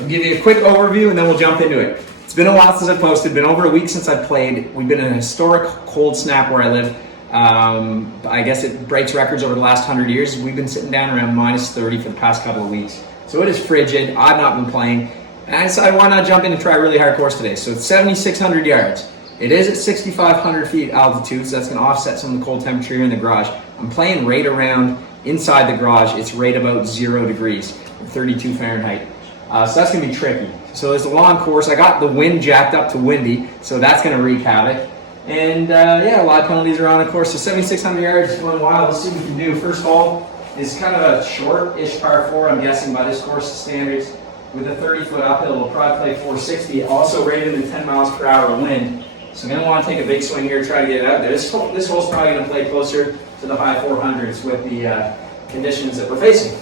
I'll give you a quick overview and then we'll jump into it. It's been a while since I posted, been over a week since I played. We've been in a historic cold snap where I live. I guess it breaks records over the last 100 years. We've been sitting down around minus 30 for the past couple of weeks. So it is frigid. I've not been playing. And I decided why not jump in and try a really hard course today. So it's 7,600 yards. It is at 6,500 feet altitude, so that's going to offset some of the cold temperature here in the garage. I'm playing right around inside the garage. It's right about 0 degrees, 32 Fahrenheit. So that's going to be tricky. So it's a long course. I got the wind jacked up to windy, so that's going to wreak havoc. And yeah, a lot of penalties are on the course. So 7,600 yards, going wild. Let's see what we can do. First hole is kind of a short-ish par 4, I'm guessing, by this course standards. With a 30-foot uphill, we'll probably play 460, also rated in 10 miles per hour wind. So I'm going to want to take a big swing here, try to get it out there. This hole's probably going to play closer to the high 400s with the conditions that we're facing.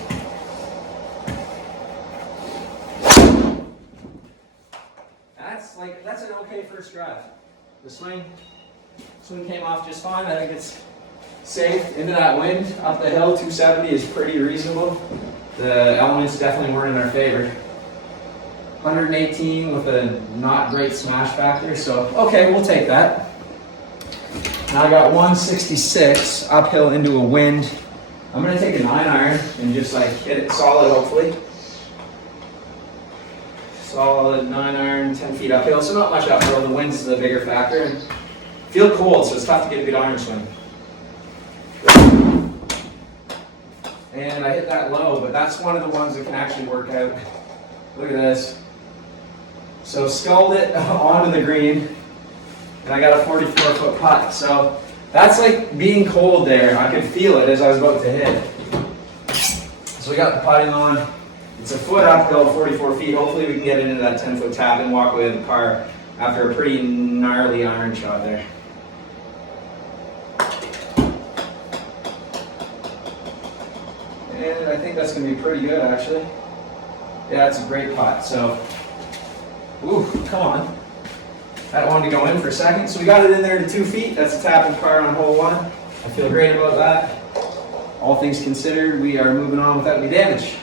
That's an okay first drive. The swing came off just fine. I think it's safe. Into that wind, up the hill, 270 is pretty reasonable. The elements definitely weren't in our favor. 118 with a not great smash factor, so okay, we'll take that. Now I got 166 uphill into a wind. I'm going to take a 9-iron and just like hit it solid, hopefully. Solid 9-iron, 10 feet uphill, so not much uphill. The wind's the bigger factor. And feel cold, so it's tough to get a good iron swing. And I hit that low, but that's one of the ones that can actually work out. Look at this. So sculled it onto the green, and I got a 44-foot putt. So that's like being cold there. I could feel it as I was about to hit. So we got the putting on. It's a foot uphill, 44 feet. Hopefully we can get into that 10-foot tap and walk away with the par after a pretty gnarly iron shot there. And I think that's going to be pretty good, actually. Yeah, it's a great putt. So, ooh, come on. That wanted to go in for a second. So we got it in there to 2 feet. That's a tap and par on hole 1. I feel great about that. All things considered, we are moving on without any damage.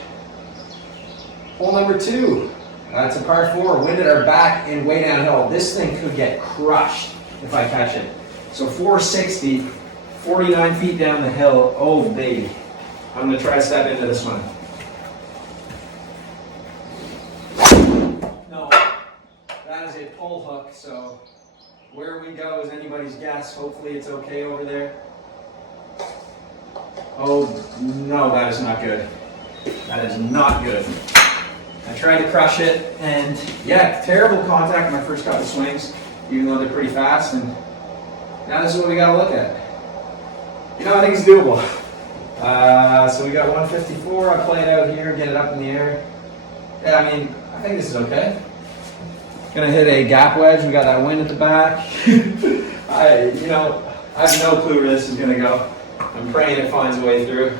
Hole number 2. It's a par 4. Wind at our back and way downhill. This thing could get crushed if I catch it. So 460, 49 feet down the hill. Oh, baby. I'm going to try to step into this one. No, that is a pull hook, so where we go is anybody's guess. Hopefully it's okay over there. Oh, no, that is not good. That is not good. I tried to crush it, and yeah, terrible contact in my first couple swings, even though they're pretty fast, and now this is what we got to look at. You know, I think it's doable. So we got 154, I play it out here, get it up in the air. Yeah, I mean, I think this is okay. Gonna hit a gap wedge, we got that wind at the back. I have no clue where this is gonna go. I'm praying it finds a way through.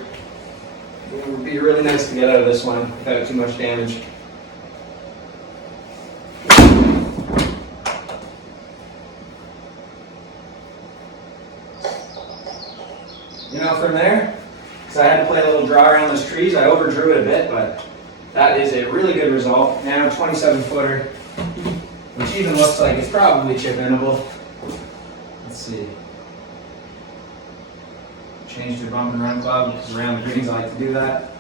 It would be really nice to get out of this one without too much damage. You know, from there, so I had to play a little draw around those trees. I overdrew it a bit, but that is a really good result. Now 27-footer, which even looks like it's probably chip innable. Let's see. Change to bump and run club because around the greens I like to do that.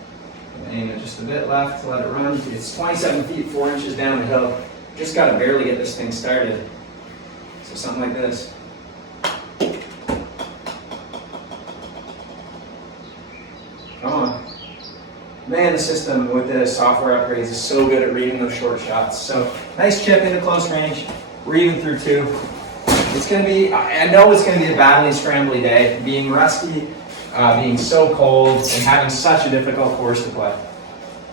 Aim it just a bit left to let it run. It's 27 feet 4 inches down the hill. Just got to barely get this thing started. So something like this. Come on. Man, the system with the software upgrades is so good at reading those short shots. So nice chip into close range. We're even through 2. It's going to be, I know it's going to be a battling, scrambly day. Being rusty, being so cold, and having such a difficult course to play.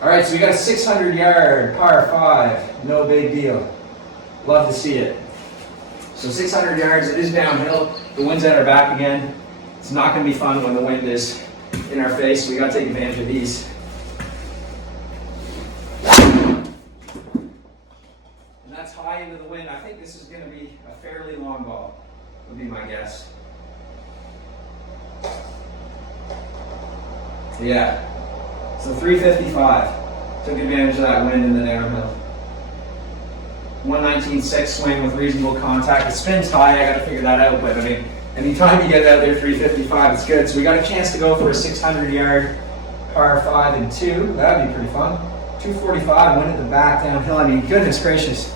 All right, so we got a 600-yard par 5. No big deal. Love to see it. So 600 yards, it is downhill. The wind's at our back again. It's not going to be fun when the wind is in our face, so we got to take advantage of these. And that's high into the wind. I think this is going to be a fairly long ball, would be my guess. Yeah. So 355. Took advantage of that wind in the downhill. 119.6 swing with reasonable contact. It spins high, I gotta figure that out, but I mean, anytime you get it out there 355, it's good. So we got a chance to go for a 600-yard par 5 and 2. That'd be pretty fun. 245, went at the back downhill. I mean, goodness gracious.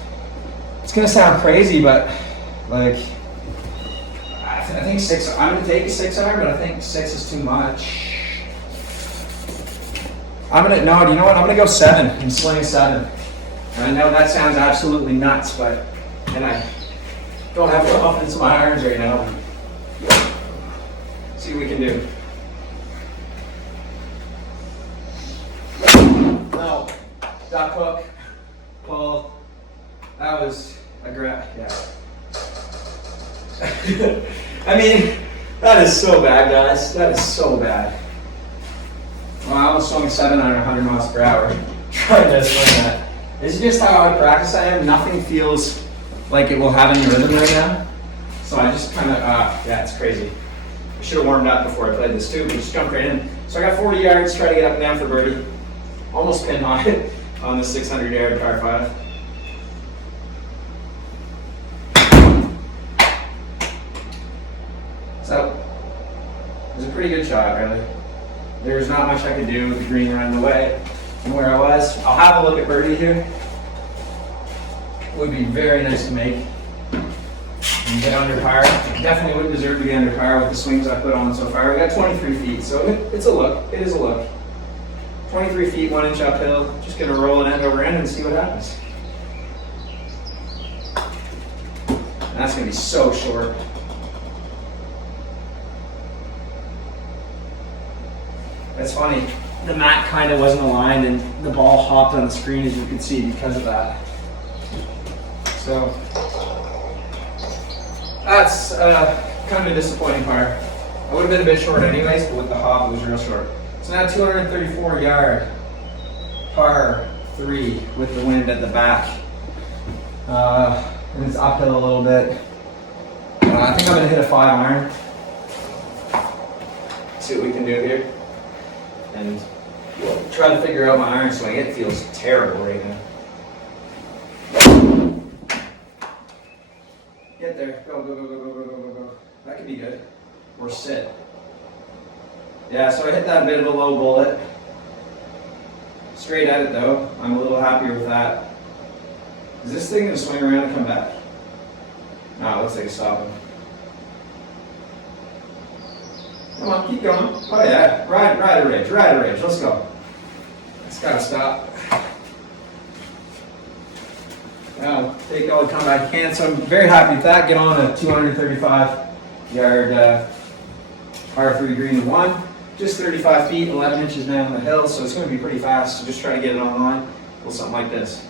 It's gonna sound crazy, but like, I think 6, I'm gonna take a 6-iron, but I think 6 is too much. No, you know what? I'm gonna go 7 and sling 7. And I know that sounds absolutely nuts, but, and I don't have confidence in my irons right now. See what we can do. No, duck hook, pull. That was a yeah. I mean, that is so bad, guys. That is so bad. Well, I almost swung 7 on 100 miles per hour trying to swing that. This is just how out of practice I am. Nothing feels like it will have any rhythm right now. So I just kind of, yeah, it's crazy. I should have warmed up before I played this too, but just jumped right in. So I got 40 yards, try to get up and down for birdie. Almost pinned on it on the 600-yard par 5. So, it was a pretty good shot, really. There's not much I could do with the green running away from where I was. I'll have a look at birdie here. It would be very nice to make and get under par. Definitely wouldn't deserve to be under par with the swings I put on so far. We got 23 feet, so it's a look. It is a look. 23 feet, 1 inch uphill. Just gonna roll it end over end and see what happens. And that's gonna be so short. That's funny. The mat kind of wasn't aligned and the ball hopped on the screen, as you can see, because of that. So that's kind of a disappointing par. I would have been a bit short anyways, but with the hop it was real short. So now 234-yard par 3 with the wind at the back. And it's uphill a little bit. I think I'm going to hit a 5-iron. See what we can do here. And we'll try to figure out my iron swing. It feels terrible right now. Get there. Go, go, go, go, go, go, go, go, go. That could be good. Or sit. Yeah, so I hit that bit of a low bullet. Straight at it though. I'm a little happier with that. Is this thing going to swing around and come back? No, it looks like it's stopping. Come on, keep going. Oh yeah, ride a ridge, let's go. It's gotta stop. Now, take all the comeback you can, so I'm very happy with that. Get on a 235-yard par 3 green 1. Just 35 feet, 11 inches down the hill, so it's gonna be pretty fast, so just try to get it online. Pull something like this.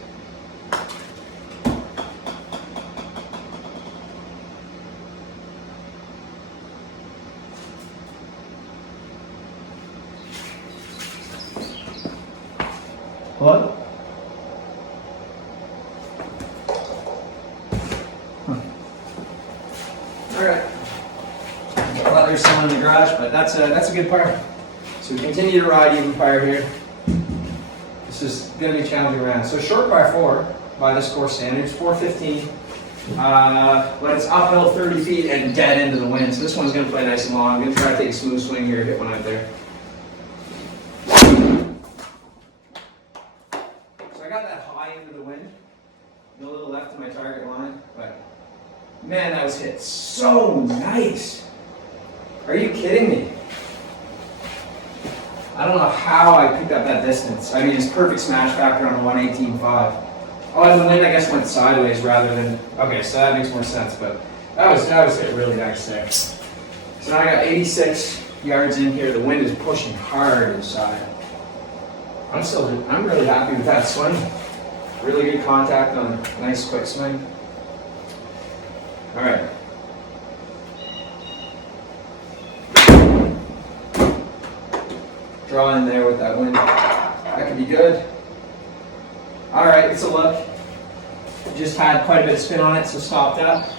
What? All right. Well, there's someone in the garage, but that's a good par. So we continue to ride even par here. This is going to be a challenging round. So short par 4 by this course standards, 415. But it's uphill 30 feet and dead into the wind. So this one's going to play nice and long. I'm going to try to take a smooth swing here, hit one out there. A little left of my target line, but man, that was hit so nice. Are you kidding me? I don't know how I picked up that distance. I mean, it's perfect smash factor on a 118.5. Oh, and the wind, I guess, went sideways rather than, okay, so that makes more sense, but that was hit really nice there. So now I got 86 yards in here. The wind is pushing hard inside. I'm really happy with that swing. Really good contact on a nice quick swing. All right. Draw in there with that wind. That could be good. All right, it's a look. Just had quite a bit of spin on it, so stopped up.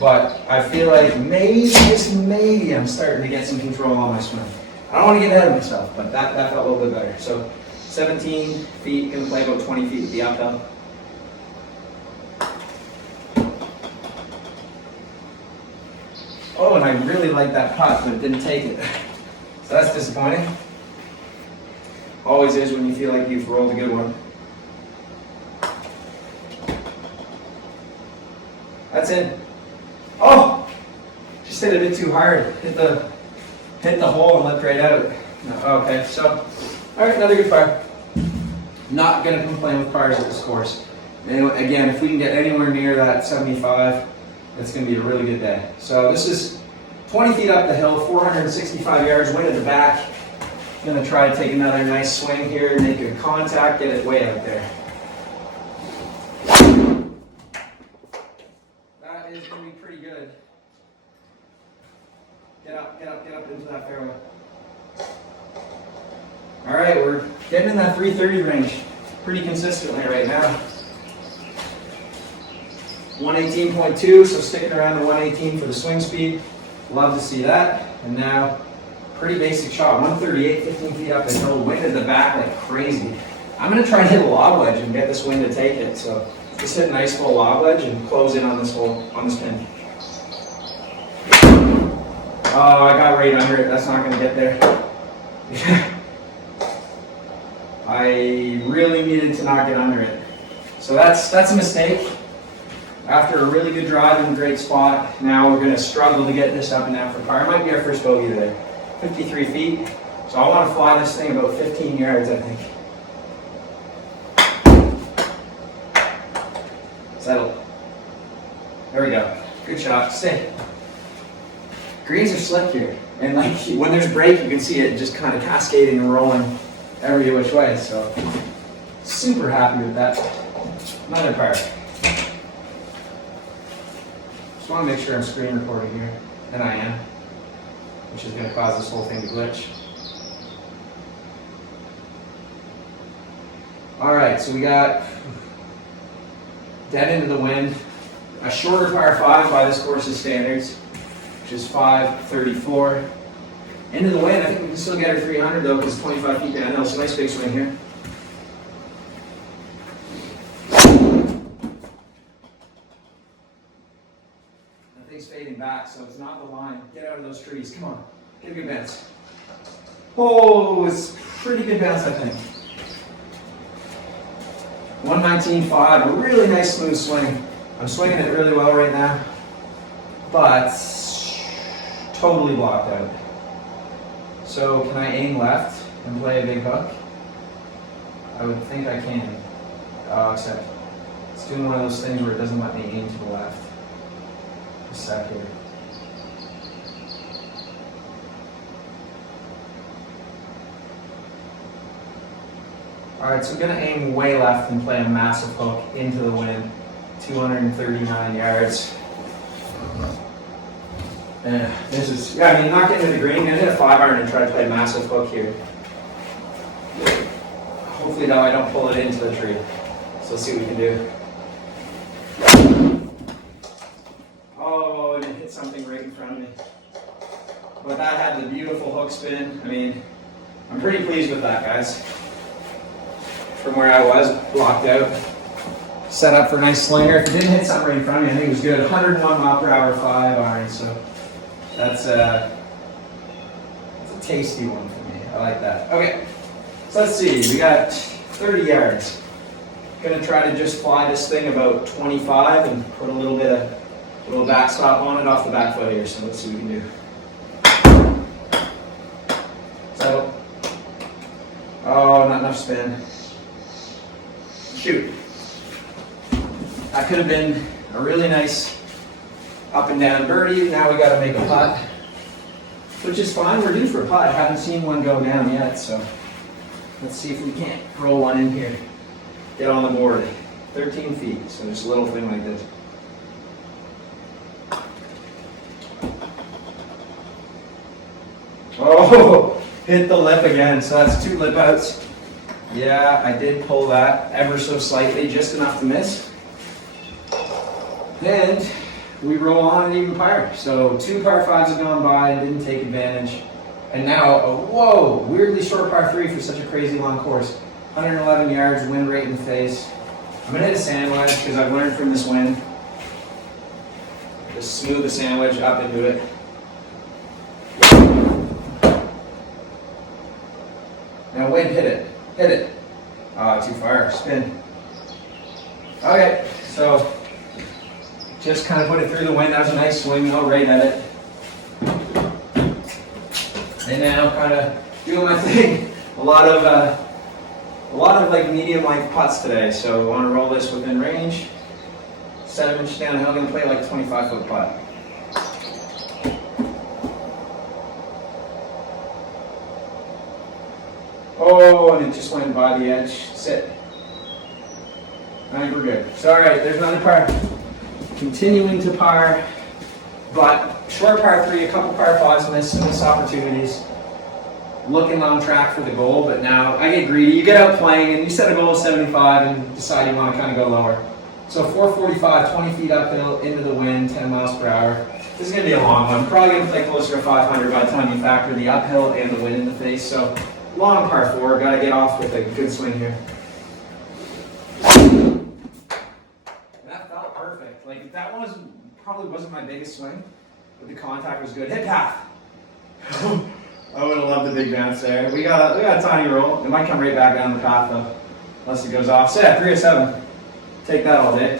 But I feel like maybe, just maybe, I'm starting to get some control on my swing. I don't want to get ahead of myself, but that felt a little bit better. So 17 feet, gonna play about 20 feet with the uphill. Oh, and I really like that putt, but it didn't take it. So that's disappointing. Always is when you feel like you've rolled a good one. That's in. Oh! Just hit it a bit too hard. Hit the hole and let right out. No, okay, so, alright, another good par. Not going to complain with pars at this course. And again, if we can get anywhere near that 75, it's going to be a really good day. So this is 20 feet up the hill, 465 yards, wind at the back. Going to try to take another nice swing here, make good contact, get it way out there. That is going to be pretty good. Get up into that fairway. All right, we're getting in that 330 range pretty consistently right now. 118.2, so sticking around the 118 for the swing speed. Love to see that. And now, pretty basic shot, 138, 15 feet up the hill, wind at the back like crazy. I'm going to try and hit a lob wedge and get this wind to take it. So just hit a nice full lob wedge and close in on this hole, on this pin. Oh, I got right under it. That's not going to get there. I really needed to not get under it. So that's a mistake. After a really good drive in a great spot, now we're going to struggle to get this up and down for par. It might be our first bogey today. 53 feet. So I want to fly this thing about 15 yards, I think. Settle. There we go. Good shot. Stay. Greens are slick here. And like when there's break, you can see it just kind of cascading and rolling every which way. So super happy with that. Another par. Just want to make sure I'm screen recording here, and I am, which is going to cause this whole thing to glitch. All right, so we got dead into the wind, a shorter par 5 by this course's standards, which is 534. Into the wind, I think we can still get her 300 though, because 25 feet downhill, so nice big swing here. Fading back, so it's not the line. Get out of those trees. Come on. Get a good bounce. Oh, it's pretty good bounce, I think. 119.5. A really nice smooth swing. I'm swinging it really well right now, but totally blocked out. So can I aim left and play a big hook? I would think I can. Except it's doing one of those things where it doesn't let me aim to the left. A sec here. Alright, so we're going to aim way left and play a massive hook into the wind. 239 yards. And this is, I mean, not getting to the green. I'm going to hit a 5-iron and try to play a massive hook here. Hopefully, though, I don't pull it into the tree. So let's see what we can do. Something right in front of me. But that had the beautiful hook spin. I mean, I'm pretty pleased with that, guys. From where I was, blocked out. Set up for a nice slinger. If it didn't hit something right in front of me, I think it was good. 101 mile per hour 5-iron, so that's a tasty one for me. I like that. Okay, so let's see. We got 30 yards. Gonna try to just fly this thing about 25 and put a little backstop on it off the back foot here, so let's see what we can do. Settle. Oh, not enough spin. Shoot. That could have been a really nice up and down birdie. Now we got to make a putt, which is fine. We're due for a putt. I haven't seen one go down yet, so let's see if we can't roll one in here. Get on the board. 13 feet, so just a little thing like this. Oh, hit the lip again. So that's 2 lip outs. Yeah, I did pull that ever so slightly, just enough to miss. And we roll on an even par. So 2 par 5s have gone by, didn't take advantage. And now, whoa, weirdly short par 3 for such a crazy long course. 111 yards, wind right in the face. I'm going to hit a sand wedge because I've learned from this wind. Just smooth the sand wedge up into it. wind, hit it. Hit it. Ah, too far. Spin. Okay, so just kind of put it through the wind. That was a nice swing, no right at it. And now kind of doing my thing. A lot of like medium length putts today. So I want to roll this within range. 7 inch downhill. I'm going to play like 25-foot putt. Oh, and it just went by the edge. Sit. I think we're good. So, all right, there's another par. Continuing to par, but short par 3, a couple par 5s, missed opportunities. Looking on track for the goal, but now I get greedy. You get out playing and you set a goal of 75 and decide you want to kind of go lower. So 445, 20 feet uphill, into the wind, 10 miles per hour. This is going to be a long one. Probably going to play closer to 500 by the time you factor the uphill and the wind in the face. So long par 4, got to get off with a good swing here. That felt perfect. Like that one probably wasn't my biggest swing, but the contact was good. Hit path. I would have loved the big bounce there. We got a tiny roll. It might come right back down the path though, unless it goes off. So yeah, 3 of 7. Take that all day.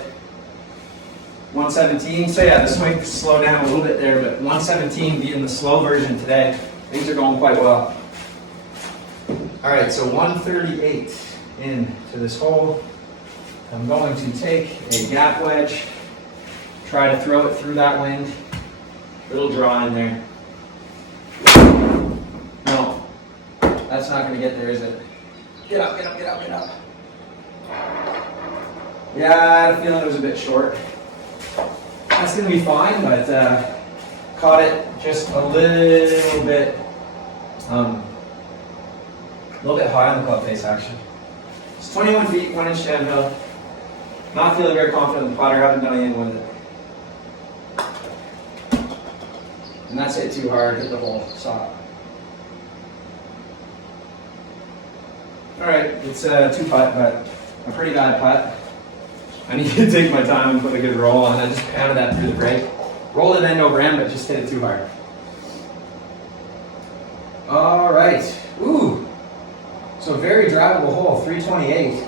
117. So yeah, the swing slowed down a little bit there, but 117 being the slow version today, things are going quite well. All right, so 138 into this hole. I'm going to take a gap wedge, try to throw it through that wind. Little draw in there. No, that's not going to get there, is it? Get up, get up, get up, get up. Yeah, I had a feeling it was a bit short. That's going to be fine, but caught it just a little bit high on the club face, actually. It's 21 feet, 1 inch downhill. Not feeling very confident in the putter, haven't done anything with it. And that's hit too hard, hit the hole, saw it. Alright, it's a 2-putt, but a pretty bad putt. I need to take my time and put a good roll on. I just pounded that through the break. Rolled it end over end, but just hit it too hard. Alright, ooh. So a very drivable hole, 328.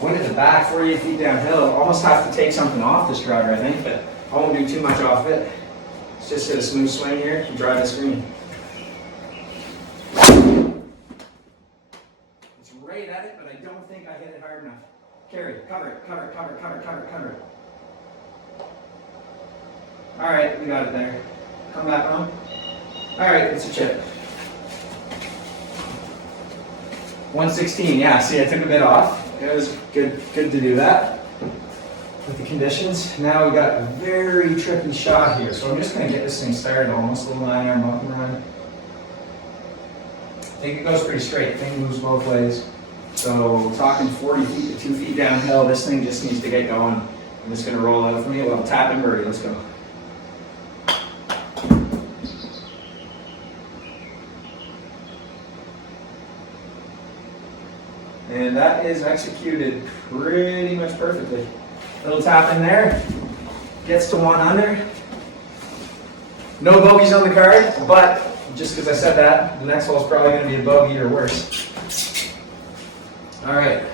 Wind at the back, 48 feet downhill. Almost have to take something off this driver, I think, but I won't do too much off it. Let's just hit a smooth swing here to drive this green. It's right at it, but I don't think I hit it hard enough. Carry, cover it, cover it, cover it, cover it, cover it, cover it. All right, we got it there. Come back on. All right, it's a chip. 116, yeah, see, I took a bit off. It was good to do that with the conditions. Now we got a very tricky shot here, so I'm just going to get this thing started almost, a little 9-iron bumping run. I think it goes pretty straight, thing moves both ways. So talking 40 feet to 2 feet downhill, this thing just needs to get going. I'm just going to roll out for me. Well, tap and birdie, let's go. And that is executed pretty much perfectly. Little tap in there, gets to 1 under. No bogeys on the card, but just because I said that, the next hole is probably going to be a bogey or worse. All right,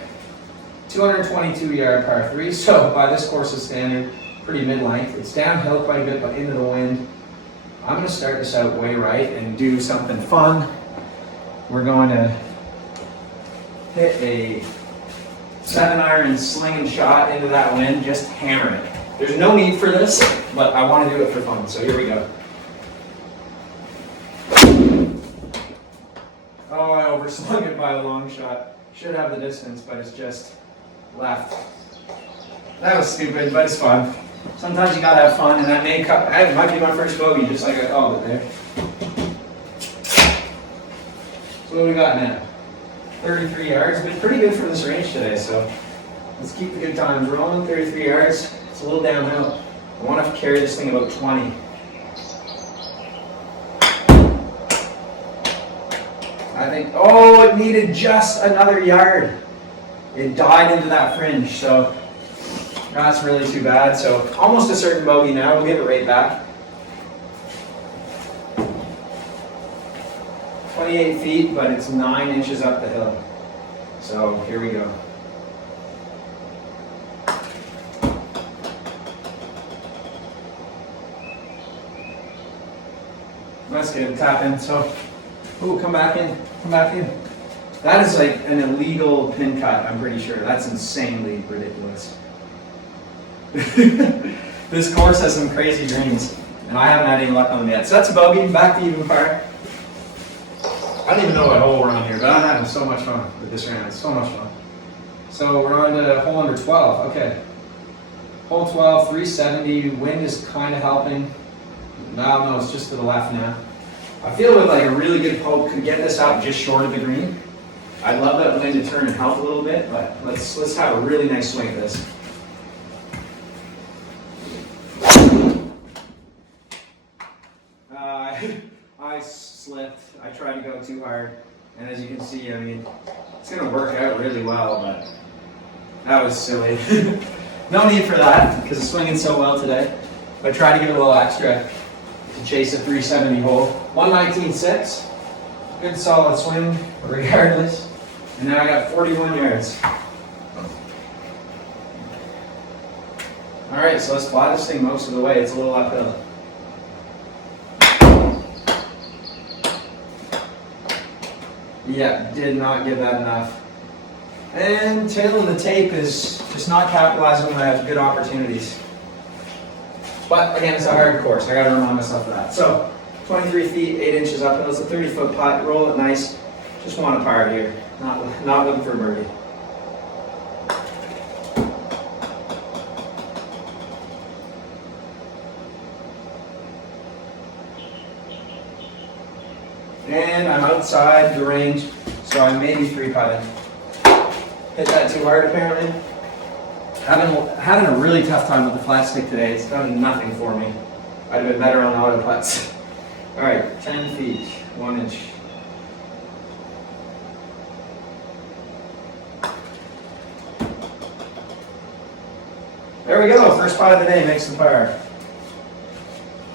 222-yard par 3. So by this course's standard, pretty mid-length. It's downhill quite a bit, but into the wind. I'm going to start this out way right and do something fun. We're going to hit a 7-iron slinging shot into that wind, just hammer it. There's no need for this, but I want to do it for fun, so here we go. Oh, I overslung it by a long shot. Should have the distance, but it's just left. That was stupid, but it's fun. Sometimes you gotta have fun, and that might be my first bogey, just like I called it there. So what do we got now? 33 yards. Been pretty good from this range today, so let's keep the good times rolling. 33 yards. It's a little downhill. I want to carry this thing about 20. I think, oh, it needed just another yard. It died into that fringe, so that's really too bad. So almost a certain bogey now. We'll give it right back. 28 feet, but it's 9 inches up the hill. So here we go. That's good, tap in, so, ooh, come back in, come back in. That is like an illegal pin cut, I'm pretty sure. That's insanely ridiculous. This course has some crazy greens, and I haven't had any luck on them yet. So that's a bogey, back to even par. I don't even know what hole we're on here, but I'm having so much fun with this round. It's so much fun. So we're on to hole number 12, okay. Hole 12, 370, wind is kind of helping. No, it's just to the left now. I feel with like a really good poke, could get this out just short of the green. I'd love that wind to turn and help a little bit, but let's have a really nice swing at this. I slipped. I tried to go too hard, and as you can see, I mean, it's going to work out really well, but that was silly. No need for that, because it's swinging so well today. But I tried to give it a little extra to chase a 370 hole. 119.6, good solid swing, regardless. And now I got 41 yards. All right, so let's fly this thing most of the way. It's a little uphill. Yeah, did not give that enough. And tail of the tape is just not capitalizing when I have good opportunities. But again, it's a hard course. I got to remind myself of that. So 23 feet, 8 inches uphill. It's a 30-foot putt. Roll it nice. Just want a par here. Not looking for a birdie. And I'm outside the range, so I may be 3-putting. Hit that too hard apparently. Having a really tough time with the flat stick today. It's done nothing for me. I'd have been better on auto putts. All right, 10 feet, 1 inch. There we go, first putt of the day, makes the par.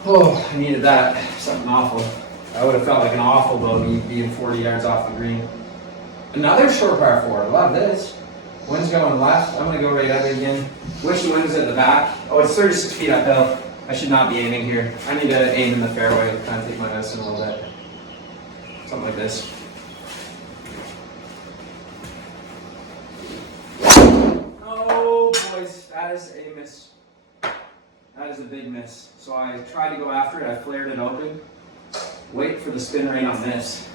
Oh, I needed that, something awful. I would have felt like an awful bogey being 40 yards off the green. Another short par 4, love this. Wind's going left, I'm gonna go right at it again. Wish the wind was at the back. Oh, it's 36 feet uphill. I should not be aiming here. I need to aim in the fairway, kind of take my medicine a little bit. Something like this. Oh, boys, that is a miss. That is a big miss. So I tried to go after it, I flared it open. Wait for the spin rate on this.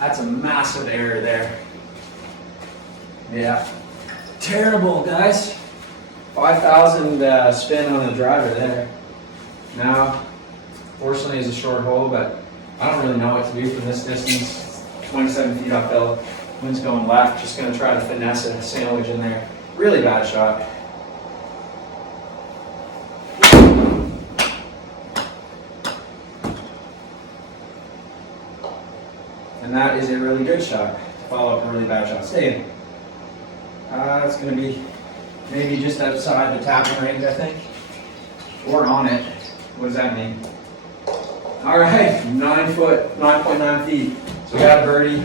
That's a massive error there. Yeah. Terrible, guys. 5,000 spin on the driver there. Now, fortunately it's a short hole, but I don't really know what to do from this distance. 27 feet uphill. Wind's going left. Just going to try to finesse a sandwich in there. Really bad shot. And that is a really good shot to follow up a really bad shot. Stay in. It's going to be maybe just outside the tapping range, I think. Or on it. What does that mean? All right, 9.9 feet. So we got a birdie.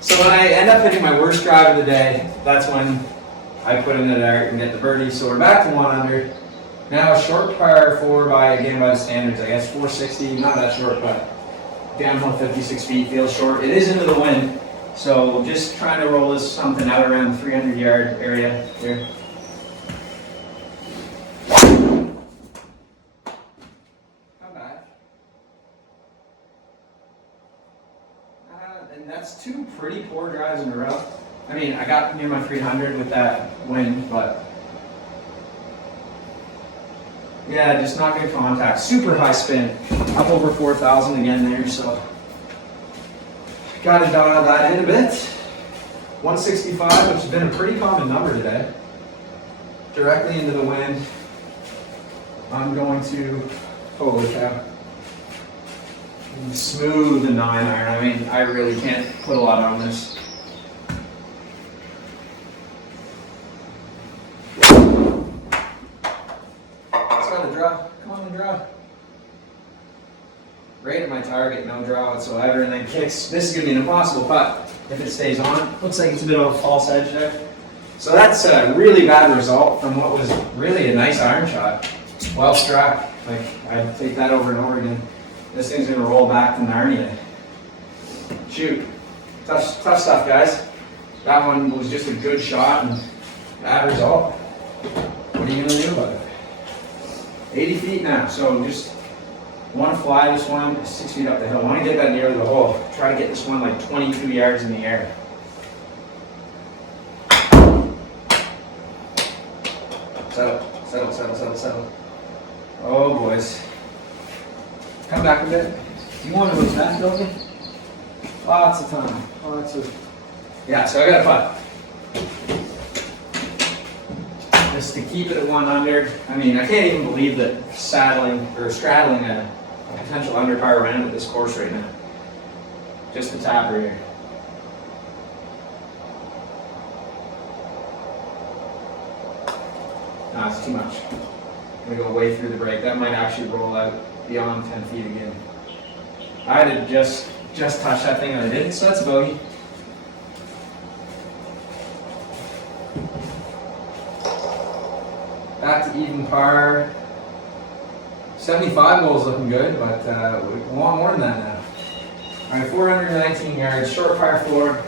So when I end up hitting my worst drive of the day, that's when I put in the dart and get the birdie. So we're back to 1 under. Now a short par 4 by the standards, I guess 460. Not that short, but downhill 56 feet feels short. It is into the wind. So just trying to roll this something out around the 300-yard area here. Come back. And that's 2 pretty poor drives in a row. I mean, I got near my 300 with that wind, but yeah, just not good contact. Super high spin. Up over 4,000 again there, so got to dial that in a bit. 165, which has been a pretty common number today. Directly into the wind. I'm going to, holy cow, smooth the 9-iron. I mean, I really can't put a lot on this. Let's go to draw. Come on, the draw. right at my target, no draw whatsoever, and then kicks. This is going to be an impossible putt if it stays on. Looks like it's a bit of a false edge there. So that's a really bad result from what was really a nice iron shot. Well struck. Like, I'd take that over and over again. This thing's going to roll back to Narnia. Shoot. Tough stuff, guys. That one was just a good shot and bad result. What are you going to do about it? 80 feet now, so just want to fly this one 6 feet up the hill. Want to get that near the hole. Try to get this one like 22 yards in the air. Settle. Oh, boys. Come back a bit. Do you want to attack, don't you? Lots of time. Yeah, so I got a putt. Just to keep it at 1 under. I mean, I can't even believe that straddling a potential undercar round at this course right now. Just a tapper here. Nah, it's too much. I'm gonna go way through the break. That might actually roll out beyond 10 feet again. I had to just touch that thing and I didn't, so that's a bogey. Back to even par. 75 holes looking good, but we want more than that now. All right, 419 yards, short par 4,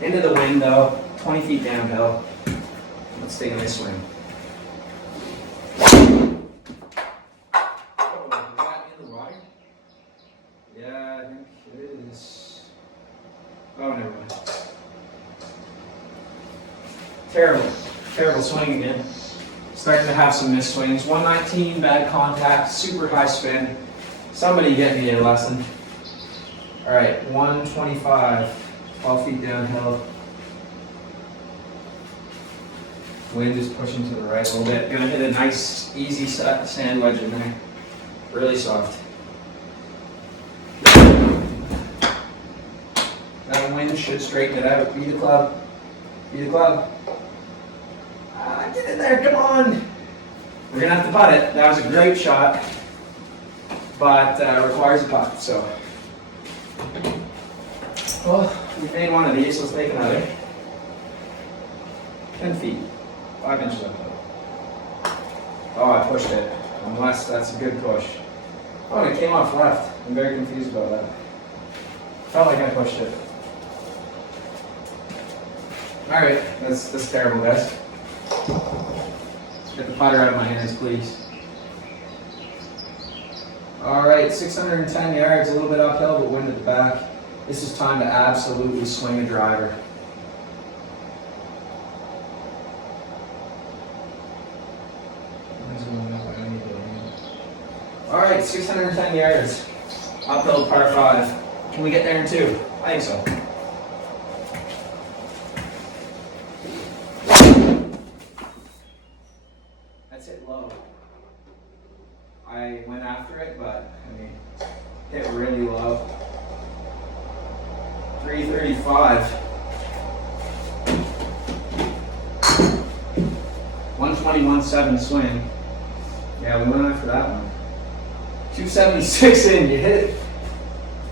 into the wind though, 20 feet downhill. Let's take a nice swing. Yeah, I think it is. Oh, never mind. Terrible swing again. Starting to have some missed swings. 119, bad contact, super high spin. Somebody get me a lesson. All right, 125, 12 feet downhill. Wind is pushing to the right a little bit. Gonna hit a nice, easy sand wedge in there. Really soft. That wind should straighten it out. Beat the club. Get in there, come on. We're gonna have to putt it. That was a great shot, but requires a putt, so. Well, we made one of these, let's make another. 10 feet, 5 inches uphill. Oh, I pushed it, unless that's a good push. Oh, it came off left. I'm very confused about that. Felt like I pushed it. All right, that's terrible, guys. Get the putter out of my hands, please. All right, 610 yards, a little bit uphill, but wind at the back. This is time to absolutely swing a driver. All right, 610 yards, uphill par 5. Can we get there in 2? I think so. That's hit low. I went after it, but I mean, hit really low. 335. 121.7 swing. Yeah, we went after that one. 276 in, you hit it.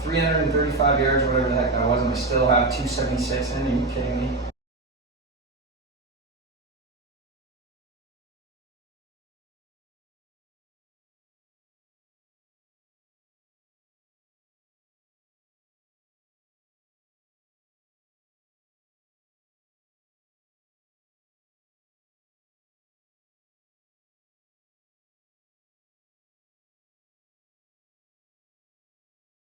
335 yards, whatever the heck that was, and I still have 276 in. Are you kidding me?